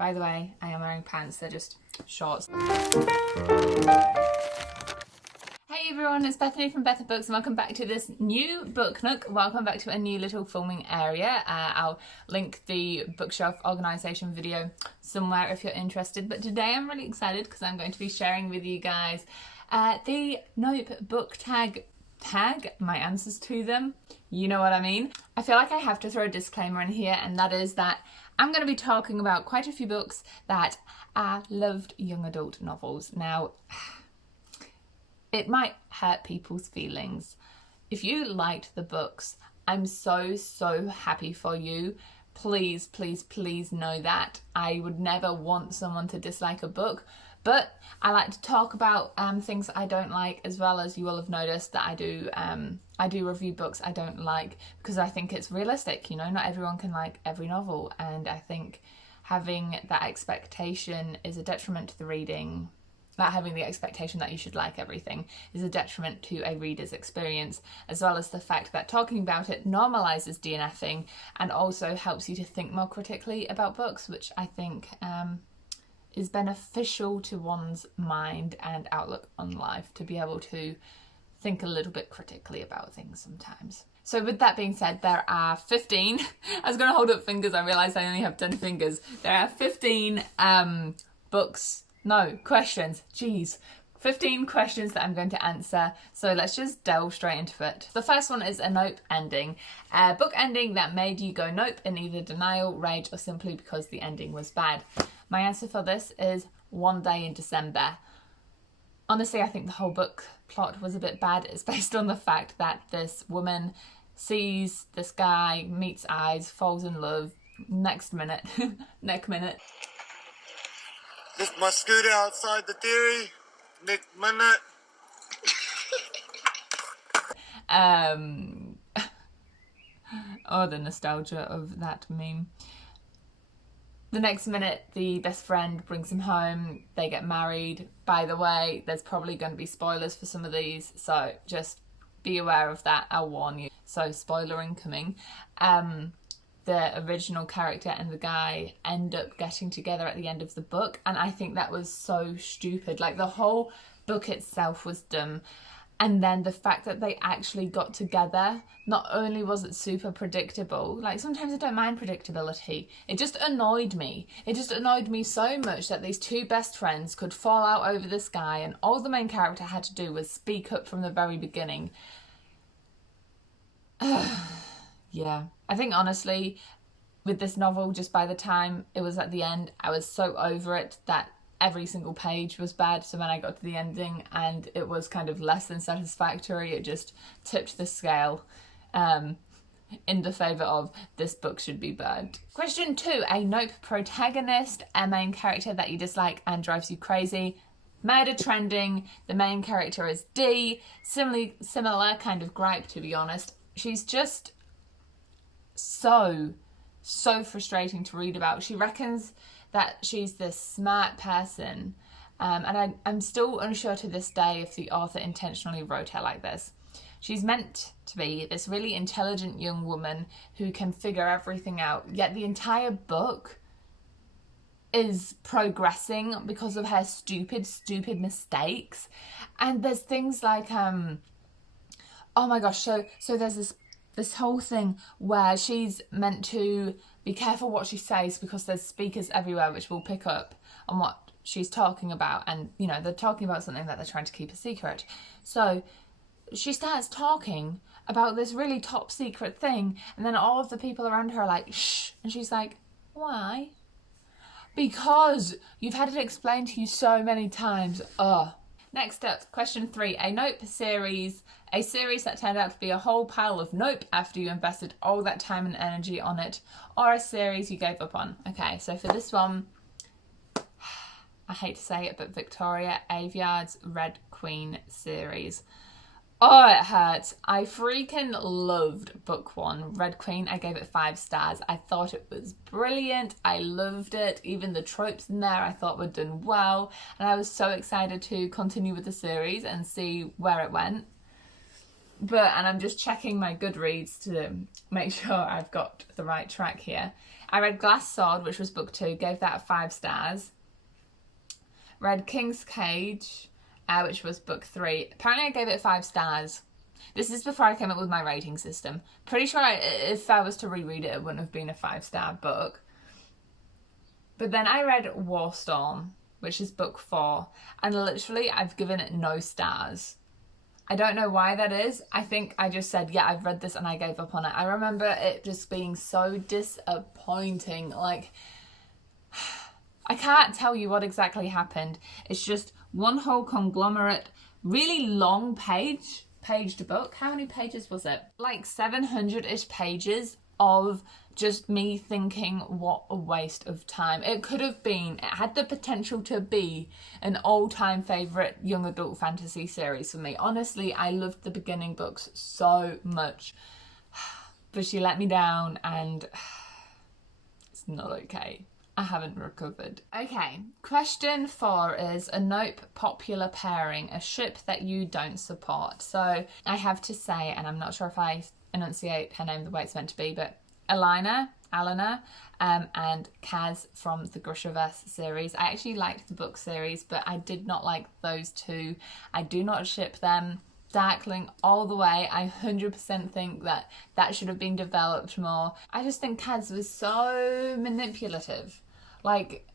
By the way, I am wearing pants, they're just shorts. Hey everyone, it's Bethany from Better Books and welcome back to this new book nook. Welcome back to a new little filming area. I'll link the bookshelf organisation video somewhere if you're interested. But today I'm really excited because I'm going to be sharing with you guys the Note book tag, my answers to them. You know what I mean? I feel like I have to throw a disclaimer in here, and that is that I'm going to be talking about quite a few books that are loved young adult novels. Now, it might hurt people's feelings. If you liked the books, I'm so happy for you. Please, please, please know that. I would never want someone to dislike a book, but I like to talk about things that I don't like, as well as you will have noticed that I do review books I don't like, because I think it's realistic, you know, not everyone can like every novel, and I think having that expectation is a detriment to the reading. Like having the expectation that you should like everything is a detriment to a reader's experience, as well as the fact that talking about it normalises DNFing and also helps you to think more critically about books, which I think is beneficial to one's mind and outlook on life, to be able to think a little bit critically about things sometimes. So with that being said, there are 15, I was going to hold up fingers, I realised I only have 10 fingers. There are 15 questions, 15 questions that I'm going to answer, so let's just delve straight into it. The first one is a nope ending. A book ending that made you go nope in either denial, rage, or simply because the ending was bad. My answer for this is One Day in December. Honestly, I think the whole book plot was a bit bad. It's based on the fact that this woman sees this guy, meets eyes, falls in love, next minute. Left my scooter outside the dairy. Next minute. Oh, the nostalgia of that meme. The next minute, the best friend brings him home. They get married. By the way, there's probably going to be spoilers for some of these, so just be aware of that. I'll warn you. So, spoiler incoming. The original character and the guy end up getting together at the end of the book, and I think that was so stupid. Like, the whole book itself was dumb, and then the fact that they actually got together, not only was it super predictable, like sometimes I don't mind predictability, it just annoyed me. It just annoyed me so much that these two best friends could fall out over this guy, and all the main character had to do was speak up from the very beginning. Yeah, I think honestly, with this novel, just by the time it was at the end, I was so over it that every single page was bad. So when I got to the ending and it was kind of less than satisfactory, it just tipped the scale in the favour of this book should be bad. Question 2, a Note protagonist, a main character that you dislike and drives you crazy. Murder trending, the main character is D. Similar kind of gripe, to be honest. She's just so frustrating to read about. She reckons that she's this smart person, and I'm still unsure to this day if the author intentionally wrote her like this. She's meant to be this really intelligent young woman who can figure everything out, yet the entire book is progressing because of her stupid mistakes. And there's things like oh my gosh, so there's this whole thing where she's meant to be careful what she says because there's speakers everywhere which will pick up on what she's talking about, and you know, they're talking about something that they're trying to keep a secret. So she starts talking about this really top secret thing, and then all of the people around her are like, shh, and she's like, why? Because you've had it explained to you so many times. Ugh. Next up, question 3, a Nope series. A series that turned out to be a whole pile of nope after you invested all that time and energy on it, or a series you gave up on. Okay, so for this one, I hate to say it, but Victoria Aveyard's Red Queen series. Oh, it hurts. I freaking loved book 1, Red Queen. I gave it 5 stars. I thought it was brilliant. I loved it. Even the tropes in there I thought were done well. And I was so excited to continue with the series and see where it went. And I'm just checking my Goodreads to make sure I've got the right track here. I read Glass Sword, which was book 2, gave that 5 stars. Read King's Cage, which was book 3. Apparently I gave it 5 stars. This is before I came up with my rating system. Pretty sure if I was to reread it, it wouldn't have been a 5-star book. But then I read Warstorm, which is book 4, and literally I've given it no stars. I don't know why that is. I think I just said, yeah, I've read this and I gave up on it. I remember it just being so disappointing. Like, I can't tell you what exactly happened. It's just one whole conglomerate, really long paged book. How many pages was it? Like 700-ish pages of just me thinking, what a waste of time. It had the potential to be an all-time favourite young adult fantasy series for me. Honestly, I loved the beginning books so much, but she let me down and it's not okay. I haven't recovered. Okay, question 4 is a Nope popular pairing, a ship that you don't support. So I have to say, and I'm not sure if I enunciate her name the way it's meant to be, but Alana, and Kaz from the Grushaverse series. I actually liked the book series, but I did not like those two. I do not ship them. Darkling all the way. I 100% think that should have been developed more. I just think Kaz was so manipulative. Like,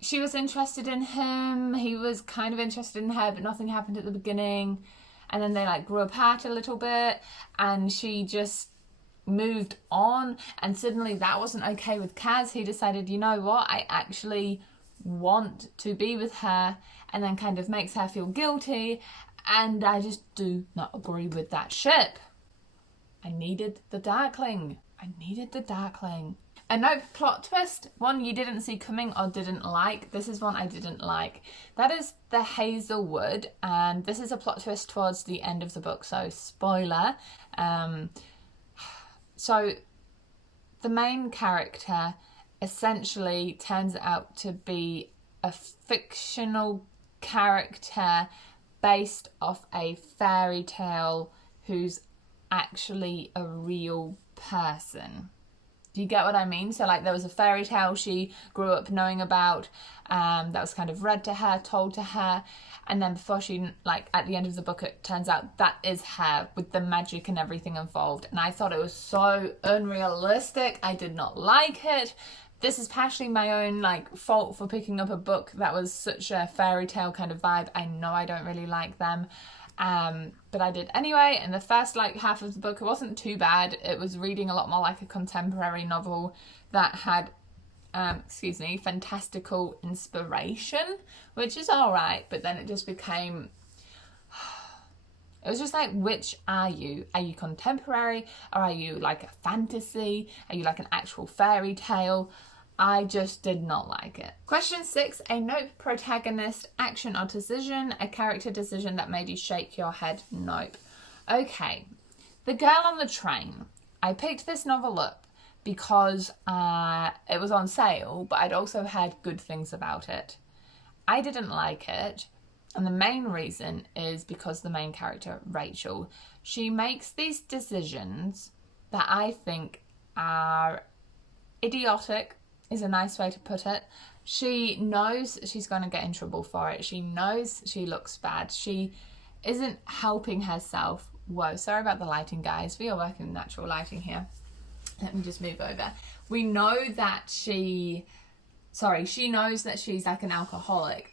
she was interested in him, he was kind of interested in her, but nothing happened at the beginning. And then they like grew apart a little bit, and she just moved on, and suddenly that wasn't okay with Kaz. He decided, you know what, I actually want to be with her, and then kind of makes her feel guilty, and I just do not agree with that ship. I needed the Darkling. A Nope plot twist, one you didn't see coming or didn't like. This is one I didn't like. That is the Hazelwood, and this is a plot twist towards the end of the book, so spoiler. So the main character essentially turns out to be a fictional character based off a fairy tale who's actually a real person. Do you get what I mean? So like there was a fairy tale she grew up knowing about, that was kind of read to her, told to her, and then before she, like at the end of the book, it turns out that is her with the magic and everything involved. And I thought it was so unrealistic. I did not like it. This is partially my own like fault for picking up a book that was such a fairy tale kind of vibe. I know I don't really like them. But I did anyway. In the first like half of the book, it wasn't too bad. It was reading a lot more like a contemporary novel that had fantastical inspiration, which is all right, but then it just became, it was just like, which are you? Are you contemporary, or are you like a fantasy? Are you like an actual fairy tale? I just did not like it. Question 6, a Nope protagonist, action or decision, a character decision that made you shake your head. Nope. Okay, The Girl on the Train. I picked this novel up because it was on sale, but I'd also heard good things about it. I didn't like it, and the main reason is because the main character, Rachel, she makes these decisions that I think are idiotic, is a nice way to put it. She knows she's going to get in trouble for it. She knows she looks bad. She isn't helping herself. Whoa, sorry about the lighting, guys. We are working with natural lighting here. Let me just move over. We know that she knows that she's like an alcoholic.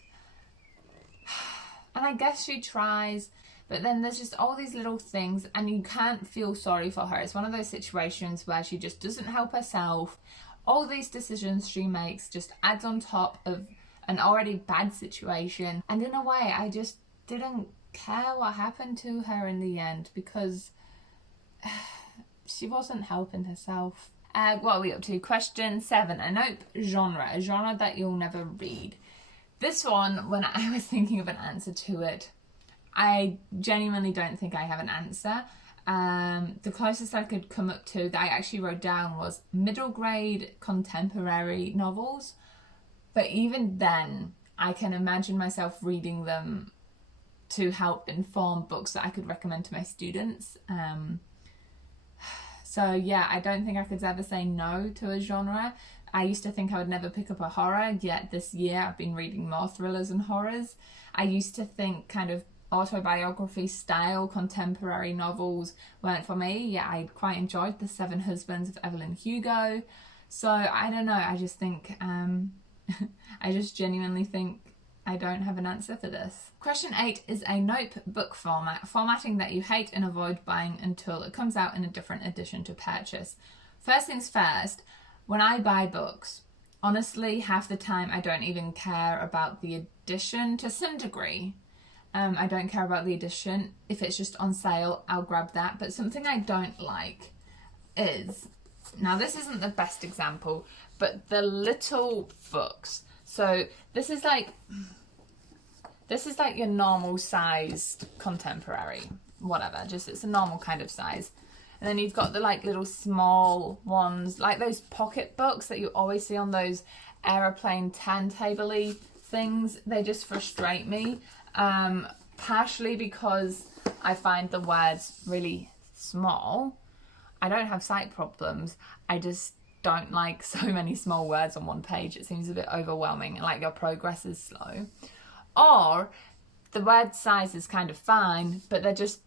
And I guess she tries, but then there's just all these little things and you can't feel sorry for her. It's one of those situations where she just doesn't help herself. All these decisions she makes just adds on top of an already bad situation. And in a way, I just didn't care what happened to her in the end because she wasn't helping herself. What are we up to? Question 7, a Nope genre, a genre that you'll never read. This one, when I was thinking of an answer to it, I genuinely don't think I have an answer. The closest I could come up to that I actually wrote down was middle grade contemporary novels. But even then, I can imagine myself reading them to help inform books that I could recommend to my students. So yeah, I don't think I could ever say no to a genre. I used to think I would never pick up a horror, yet this year I've been reading more thrillers and horrors. I used to think kind of autobiography style contemporary novels weren't for me, yet I quite enjoyed The Seven Husbands of Evelyn Hugo. So I don't know, I just think, I just genuinely think I don't have an answer for this. Question 8 is a Nope book format, formatting that you hate and avoid buying until it comes out in a different edition to purchase. First things first, when I buy books, honestly, half the time I don't even care about the edition to some degree. I don't care about the edition. If it's just on sale, I'll grab that. But something I don't like is, now this isn't the best example, but the little books. So this is like your normal sized contemporary, whatever, just it's a normal kind of size. And then you've got the like little small ones, like those pocket books that you always see on those aeroplane turntable-y things. They just frustrate me, partially because I find the words really small. I don't have sight problems, I just don't like so many small words on one page. It seems a bit overwhelming and like your progress is slow. Or the word size is kind of fine, but they're just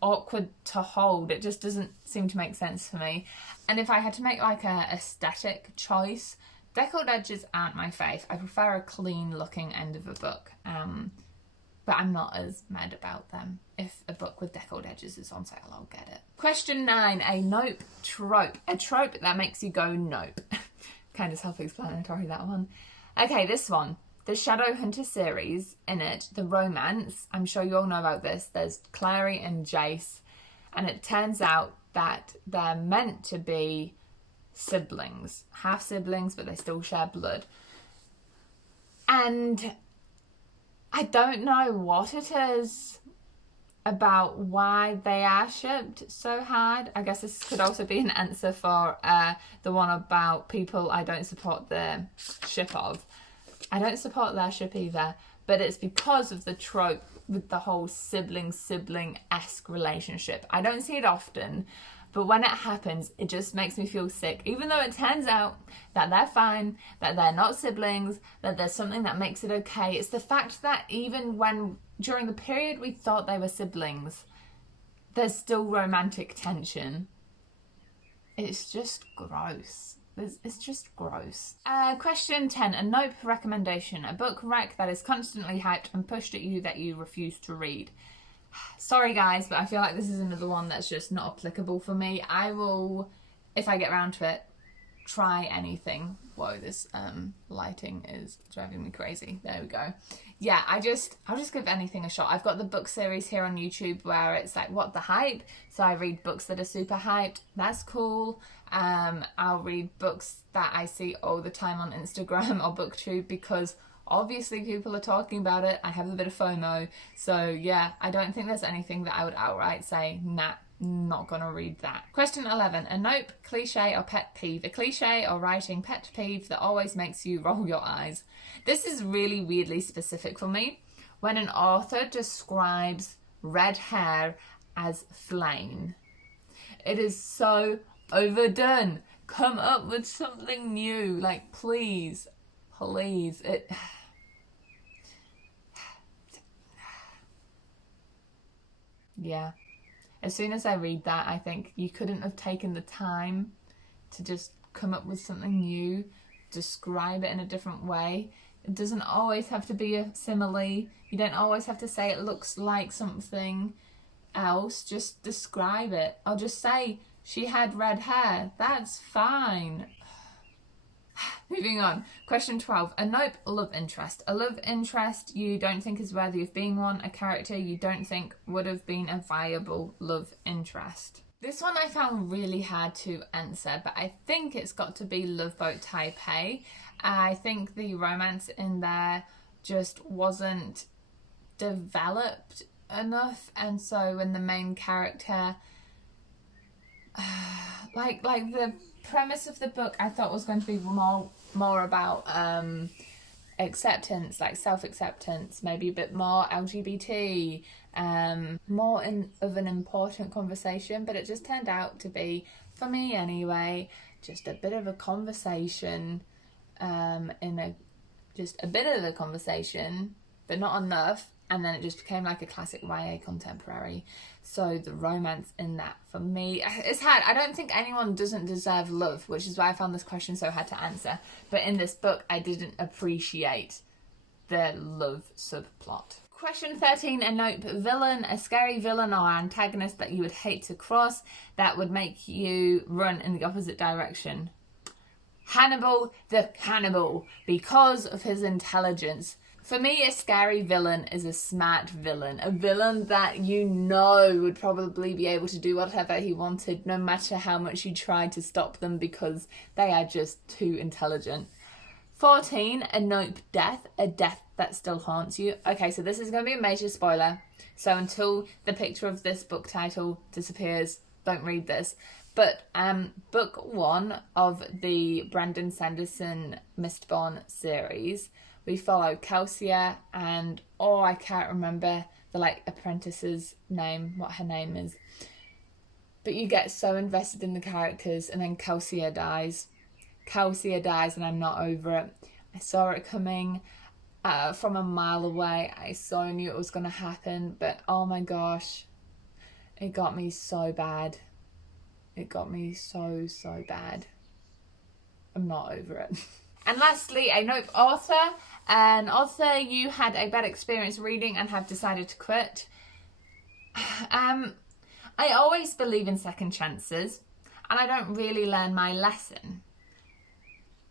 awkward to hold. It just doesn't seem to make sense for me. And if I had to make like a aesthetic choice, deckled edges aren't my fave. I prefer a clean looking end of a book, but I'm not as mad about them. If a book with deckled edges is on sale, I'll get it. Question 9, a Nope trope. A trope that makes you go nope. Kind of self-explanatory, that one. Okay, this one. The Shadowhunter series, in it, the romance, I'm sure you all know about this, there's Clary and Jace, and it turns out that they're meant to be siblings. Half siblings, but they still share blood. And I don't know what it is about why they are shipped so hard. I guess this could also be an answer for the one about people I don't support the ship of. I don't support their ship either, but it's because of the trope with the whole sibling-esque relationship. I don't see it often, but when it happens, it just makes me feel sick. Even though it turns out that they're fine, that they're not siblings, that there's something that makes it okay. It's the fact that even when, during the period we thought they were siblings, there's still romantic tension. It's just gross. It's just gross. Question 10, a Nope recommendation. A book rec that is constantly hyped and pushed at you that you refuse to read. Sorry guys, but I feel like this is another one that's just not applicable for me. I will, if I get around to it, try anything. Whoa, this lighting is driving me crazy. There we go. Yeah, I'll just give anything a shot. I've got the book series here on YouTube where it's like, what the hype? So I read books that are super hyped. That's cool. I'll read books that I see all the time on Instagram or BookTube because obviously people are talking about it. I have a bit of FOMO. So yeah, I don't think there's anything that I would outright say, nah, not gonna read that. Question 11, a Nope cliche or pet peeve. A cliche or writing pet peeve that always makes you roll your eyes. This is really weirdly specific for me. When an author describes red hair as flame. It is so overdone. Come up with something new. Like, please. It... Yeah. As soon as I read that, I think you couldn't have taken the time to just come up with something new, describe it in a different way. It doesn't always have to be a simile. You don't always have to say it looks like something else. Just describe it. Or just say, she had red hair. That's fine. Moving on. Question 12. A Nope love interest. A love interest you don't think is worthy of being one. A character you don't think would have been a viable love interest. This one I found really hard to answer, but I think it's got to be Love Boat Taipei. I think the romance in there just wasn't developed enough, and so when the main character like the premise of the book I thought was going to be more about acceptance, like self-acceptance, maybe a bit more LGBT, more of an important conversation, but it just turned out to be for me anyway, just a bit of a conversation, just a bit of a conversation, but not enough, and then it just became like a classic YA contemporary. So the romance in that, for me, it's hard. I don't think anyone doesn't deserve love, which is why I found this question so hard to answer. But in this book, I didn't appreciate the love subplot. Question 13, a nope villain, a scary villain or antagonist that you would hate to cross, that would make you run in the opposite direction. Hannibal the Cannibal, because of his intelligence. For me, a scary villain is a smart villain. A villain that you know would probably be able to do whatever he wanted, no matter how much you tried to stop them, because they are just too intelligent. 14, a nope death, a death that still haunts you. Okay, so this is going to be a major spoiler. So until the picture of this book title disappears, don't read this. But book 1 of the Brandon Sanderson Mistborn series, we follow Kelsia and, I can't remember the apprentice's name, what her name is. But you get so invested in the characters, and then Kelsia dies. Kelsia dies and I'm not over it. I saw it coming from a mile away. I so knew it was going to happen, but oh my gosh, it got me so bad. It got me so bad. I'm not over it. And lastly, a nope author. An author you had a bad experience reading and have decided to quit. I always believe in second chances, and I don't really learn my lesson.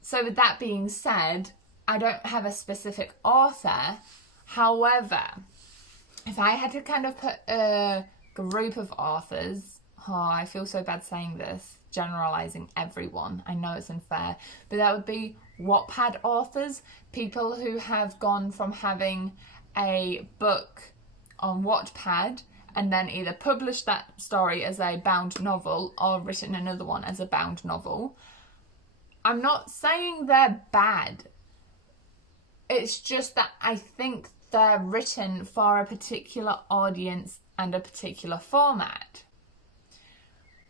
So with that being said, I don't have a specific author. However, if I had to kind of put a group of authors, I feel so bad saying this, generalizing everyone. I know it's unfair, but that would be Wattpad authors, people who have gone from having a book on Wattpad and then either published that story as a bound novel or written another one as a bound novel. I'm not saying they're bad. It's just that I think they're written for a particular audience and a particular format.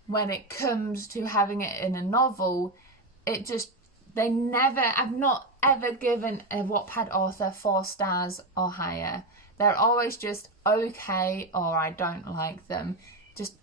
When it comes to having it in a novel, I've not ever given a Wattpad author 4 stars or higher. They're always just okay, or I don't like them.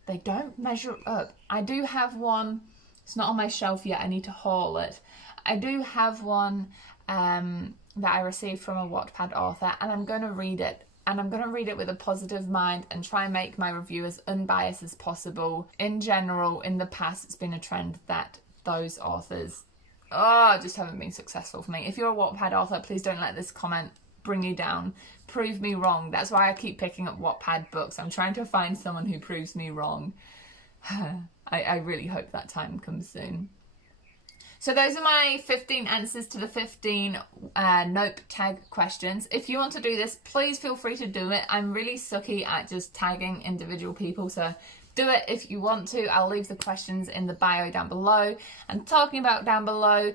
They don't measure up. I do have one. It's not on my shelf yet. I need to haul it. I do have one that I received from a Wattpad author, and I'm going to read it. And I'm going to read it with a positive mind and try and make my review as unbiased as possible. In general, in the past, it's been a trend that those authors just haven't been successful for me. If you're a Wattpad author, please don't let this comment bring you down. Prove me wrong. That's why I keep picking up Wattpad books. I'm trying to find someone who proves me wrong. I really hope that time comes soon. So those are my 15 answers to the 15 nope tag questions. If you want to do this, please feel free to do it. I'm really sucky at just tagging individual people, so do it if you want to. I'll leave the questions in the bio down below. And talking about down below,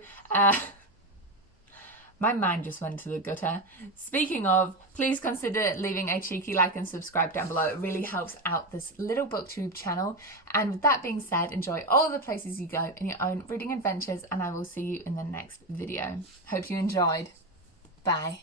my mind just went to the gutter. Speaking of, please consider leaving a cheeky like and subscribe down below. It really helps out this little booktube channel. And with that being said, enjoy all the places you go in your own reading adventures, and I will see you in the next video. Hope you enjoyed. Bye.